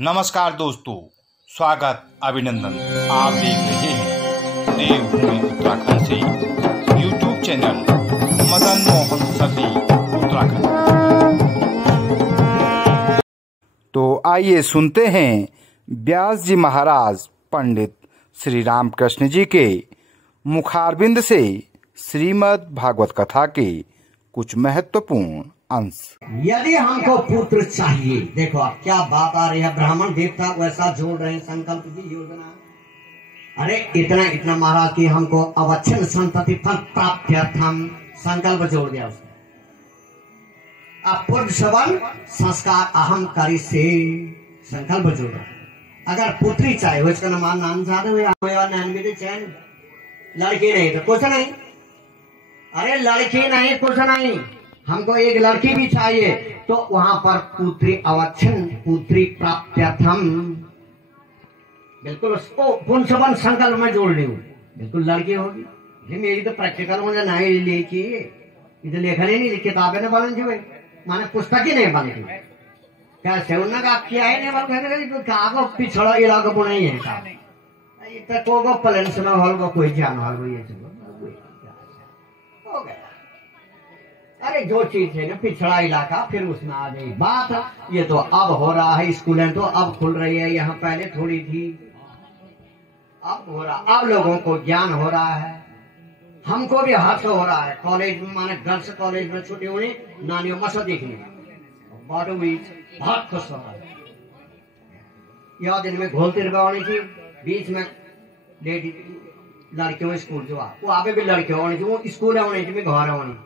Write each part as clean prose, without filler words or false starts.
नमस्कार दोस्तों, स्वागत अभिनंदन। आप देख रहे हैं देवभूमि उत्तराखंड से यूट्यूब चैनल मदन मोहन सती उत्तराखंड। तो आइए सुनते हैं व्यास जी महाराज पंडित श्री रामकृष्ण जी के मुखारबिंद से श्रीमद् भागवत कथा के कुछ महत्वपूर्ण अंश। यदि हमको पुत्र चाहिए, देखो अब क्या बात आ रही है, ब्राह्मण देवता वैसा जोड़ रहे हैं, संकल्प की योजना। अरे इतना इतना महाराज की हमको अवच्छिन्न संतति प्राप्त्यर्थम संकल्प जोड़ दिया उसने। अब पूर्व सवन संस्कार अहम करी से संकल्प जोड़ रहा। अगर पुत्री चाहे उसका नाम चाहते हुए चैन, लड़की नहीं तो कुछ नहीं। अरे लड़की नहीं कुछ नहीं, हमको एक लड़की भी चाहिए, तो वहां पर पुत्री अवच्छिन्न पुत्री प्राप्त्यर्थम बिल्कुल उसको पुंसवन संकल्प में जोड़ ली। बिल्कुल लड़की होगी। ये मेरी तो प्रैक्टिकल मुझे नहीं लिखी, ये तो लेखन ही नहीं, किताबें नहीं बन जी, माने पुस्तक ही नहीं बनी थी। कैसे उन्होंने कहा किया है नहीं, कहा पिछड़ा इलाका बुनाई है को प्लेन्स में हल कोई जानवर ये हो गया। अरे जो चीज है ना पिछड़ा इलाका, फिर उसमें आ गई बात। ये तो अब हो रहा है, स्कूलें तो अब खुल रही है, यहाँ पहले थोड़ी थी, अब हो रहा, अब लोगों को ज्ञान हो रहा है, हमको भी हर्ष हो रहा है। कॉलेज में माने गर्ल्स कॉलेज में छुट्टी हुई, नानियों मसा देखने बहुत खुश हो रहा है। यह दिन में घोलती रखवानी थी, बीच में लेडी लड़कियों स्कूल जो वो आगे भी लड़कियों होनी थी, वो स्कूल होनी थी, घर होनी।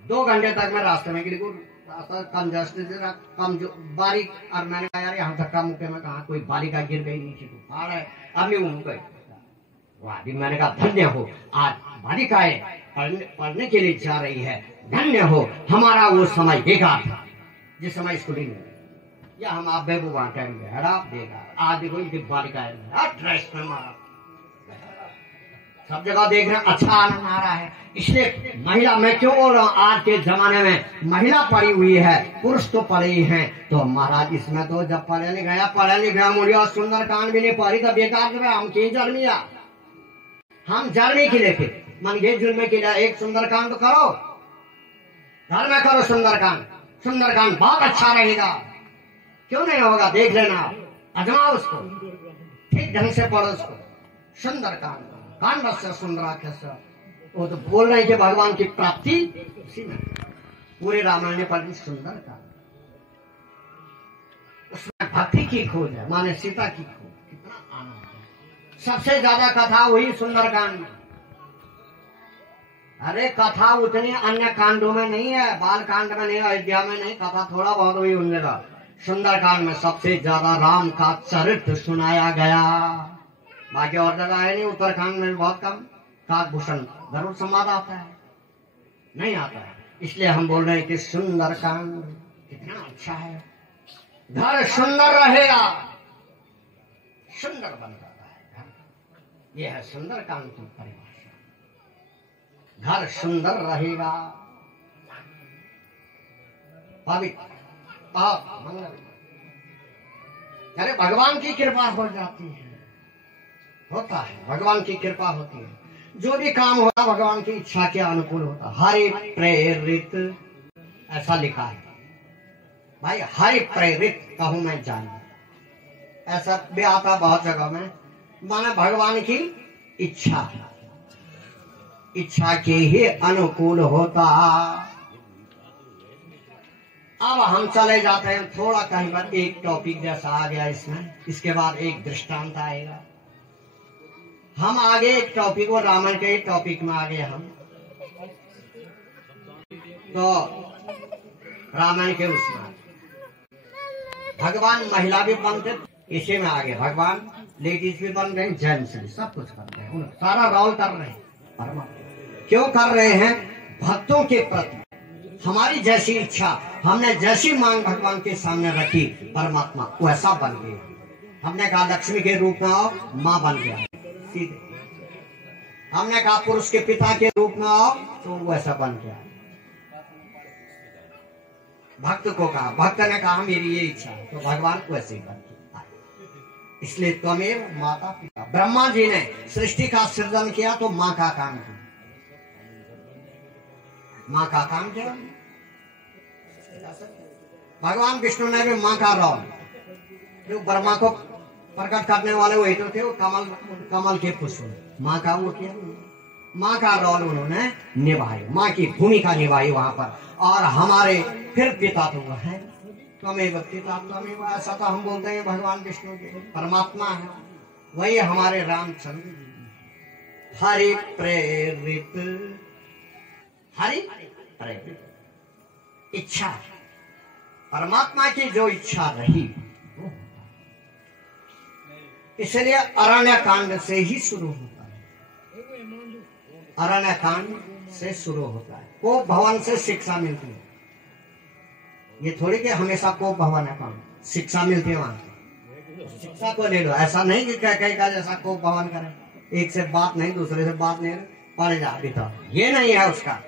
2 घंटे तक मैं रास्ते में रास्ता कम जो बारीक, और मैंने कहा यार यहाँ धक्का मुक्के में कहा कोई बालिका गिर गई नीचे, तो पहाड़ है, अब नहीं उठ गई। मैंने कहा धन्य हो, आज बालिकाएं पढ़ने के लिए जा रही है, धन्य हो। हमारा वो समय बेकार था जिस समय स्कूलिंग में, या हम आप बेबुआ टाइम में आप बेकार। आज देखो बालिकाएं ड्रेस में मारा, सब जगह देख रहे हैं, अच्छा आनंद आ रहा है। इसलिए महिला, मैं क्यों बोल रहा हूँ, आज के जमाने में महिला पढ़ी हुई है, पुरुष तो पढ़े ही हैं। तो महाराज इसमें तो जब पढ़े नहीं गया मुड़िया सुंदर कांड भी नहीं पढ़ी, तो बेकार जो है हम क्यों जन्मिया, हम जन्मी के लिए थे मन ये जुर्मे के लिए एक सुंदर कांड तो करो, घर में करो सुंदर कांड बहुत अच्छा रहेगा। क्यों नहीं होगा, देख लेना, अजमाओ उसको, ठीक ढंग से पढ़ो उसको। सुंदर कांड से सुंदरा, वो तो बोल रहे कि भगवान की प्राप्ति उसी में, पूरे रामायण में पढ़ी सुंदर कांड, उसमें भक्ति की खोज है, माने सीता की खोज, कितना आनंद है। सबसे ज्यादा कथा वही सुंदर कांड में। अरे कथा उतनी अन्य कांडों में नहीं है, बाल कांड में नहीं, अयोध्या में नहीं, कथा थोड़ा बहुत हुई उनने का। सुंदर कांड में सबसे ज्यादा राम का चरित्र सुनाया गया, बाकी और जगह है नहीं। उत्तराखंड में बहुत कम काकभूषण जरूर संवाद आता है, नहीं आता है। इसलिए हम बोल रहे हैं कि सुंदर कांड कितना अच्छा है। घर सुंदर रहेगा, सुंदर बन जाता है घर। यह है सुंदर कांड की परिभाषा। घर सुंदर रहेगा, पवित्र, पाप, मंगल। अरे भगवान की कृपा हो जाती है, होता है, भगवान की कृपा होती है। जो भी काम होता भगवान की इच्छा के अनुकूल होता। हरि प्रेरित ऐसा लिखा है भाई, हरि प्रेरित कहूं मैं जान, ऐसा भी आता बहुत जगह में, माना भगवान की इच्छा, इच्छा के ही अनुकूल होता। अब हम चले जाते हैं थोड़ा कहीं पर, एक टॉपिक जैसा आ गया इसमें, इसके बाद एक दृष्टांत आएगा। हम आगे एक टॉपिक, और रामायण के टॉपिक में आगे हम तो रामायण के उसमें भगवान महिला भी बनते, इसी में आगे भगवान लेडीज भी बन रहे हैं, जेंट्स भी, सब कुछ कर रहे हैं, सारा रोल कर रहे हैं। क्यों कर रहे हैं? भक्तों के प्रति हमारी जैसी इच्छा, हमने जैसी मांग भगवान के सामने रखी, परमात्मा वैसा बन गए। हमने कहा लक्ष्मी के रूप में आओ, माँ बन गया। हमने कहा पुरुष के पिता के रूप में आओ, तो वैसा बन गया। भक्त को कहा, भक्त ने कहा मेरी ये इच्छा है, तो भगवान को ऐसे ही बन गया। इसलिए त्वमेव माता पिता। ब्रह्मा जी ने सृष्टि का सृजन किया तो माँ का काम किया, माँ का काम किया। भगवान विष्णु ने भी माँ का रोल, जो ब्रह्मा को प्रकट करने वाले वही तो थे, वो कमल के पुष्प, माँ का वो किया, माँ का रोल उन्होंने निभाई, माँ की भूमिका निभाई वहां पर। और हमारे फिर पिता तो वह है, त्वमेव पिता त्वमेव, ऐसा तो हम बोलते हैं भगवान विष्णु के, परमात्मा है, वही हमारे रामचंद्र जी। हरि प्रेरित, हरि प्रेरित इच्छा, परमात्मा की जो इच्छा रही, इसलिए अरण्य कांड से ही शुरू होता है, अरण्य कांड से शुरू होता है। कोप भवन से शिक्षा मिलती है, ये थोड़ी कि हमेशा कोप भवन है, कौन शिक्षा मिलती है वहां से, शिक्षा को ले लो। ऐसा नहीं कि कहीं का जैसा कोप भवन करे, एक से बात नहीं दूसरे से बात नहीं, पढ़ जा तो ये नहीं है उसका,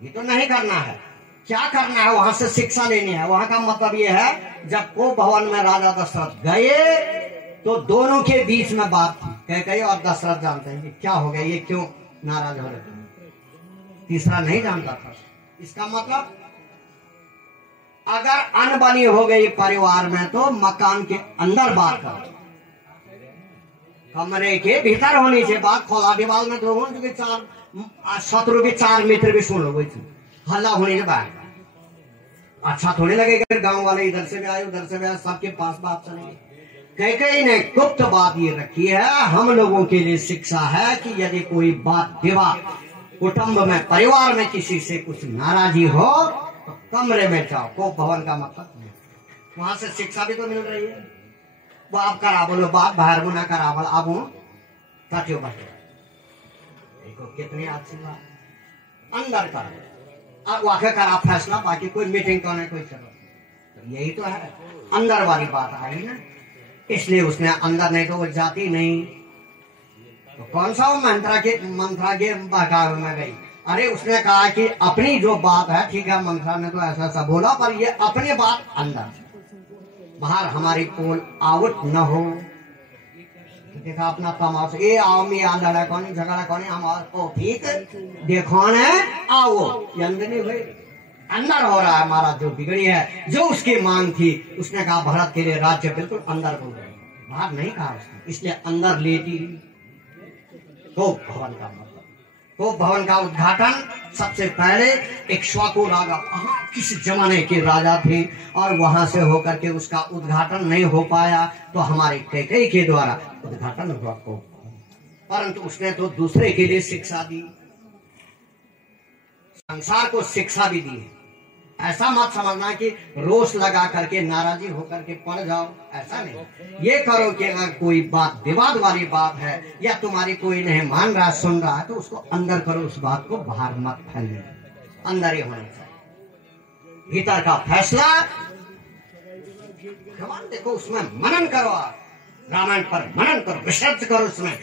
ये तो नहीं करना है। क्या करना है, वहां से शिक्षा लेनी है। वहां का मतलब ये है, जब कोप भवन में राजा दशरथ गए तो दोनों के बीच में बात थी, कैकेयी और दशरथ जानते हैं कि क्या हो गया, ये क्यों नाराज हो रहे थे, तीसरा नहीं जानता था। इसका मतलब अगर अनबनी हो गई परिवार में तो मकान के अंदर बात करो, कमरे के भीतर होनी चाहिए बात, खोला दीवार में तो हो, क्योंकि चार शत्रु के चार मित्र भी सुन लो, वही हल्ला होने के बाद अच्छा थोड़ी लगेगा। गांव वाले इधर से भी आए उधर से भी आए, सबके पास बात चलेगी। कैकेयी ने गुप्त बात ये रखी है, हम लोगों के लिए शिक्षा है कि यदि कोई बात विवाद कुटुंब में परिवार में किसी से कुछ नाराजी हो तो कमरे में जाओ, कोप भवन का मतलब नहीं, वहां से शिक्षा भी तो मिल रही है। वो आप करा बोलो बात, बाहर मुना करा बोल, अब कटियो बैठे, देखो कितनी अच्छी बात, अंदर करो, अब वाकई करा फैसला, बाकी कोई मीटिंग तो नहीं, कोई चलो, तो यही तो है, अंदर वाली बात आई ना, इसलिए उसने अंदर, नहीं तो वो जाती नहीं। तो कौन सा वो मंत्रा के बहकावे में गई, अरे उसने कहा कि अपनी जो बात है ठीक है, मंत्रा ने तो ऐसा ऐसा बोला, पर ये अपनी बात अंदर, बाहर हमारी पोल आउट न हो। देखा अपना तमाशा, ये आओ मैं यहाँ लड़ा कौन झगड़ा कौन हमारा, ठीक देखो न आओ, अंदर नहीं हुई, अंदर हो रहा है हमारा जो बिगड़ी है, जो उसकी मांग थी। उसने कहा भारत के लिए राज्य बिल्कुल अंदर बोल रहे, बाहर नहीं कहा उसने, इसलिए अंदर लेती। कोप भवन का मतलब, कोप भवन का उद्घाटन सबसे पहले इक्ष्वाकु राजा, किस जमाने के राजा थे, और वहां से होकर के उसका उद्घाटन नहीं हो पाया, तो हमारे कैकेयी के द्वारा उद्घाटन हुआ कोप, परंतु उसने तो दूसरे के लिए शिक्षा दी, संसार को शिक्षा भी दी। ऐसा मत समझना कि रोष लगा करके नाराजी होकर के पड़ जाओ, ऐसा नहीं। ये करो कि अगर कोई बात विवाद वाली बात है या तुम्हारी कोई नहीं मान रहा सुन रहा है तो उसको अंदर करो, उस बात को बाहर मत फैलने, अंदर ही होना चाहिए। भीतर का फैसला भगवान देखो, उसमें मनन करो, रामायण पर मनन करो, रिसर्च करो उसमें।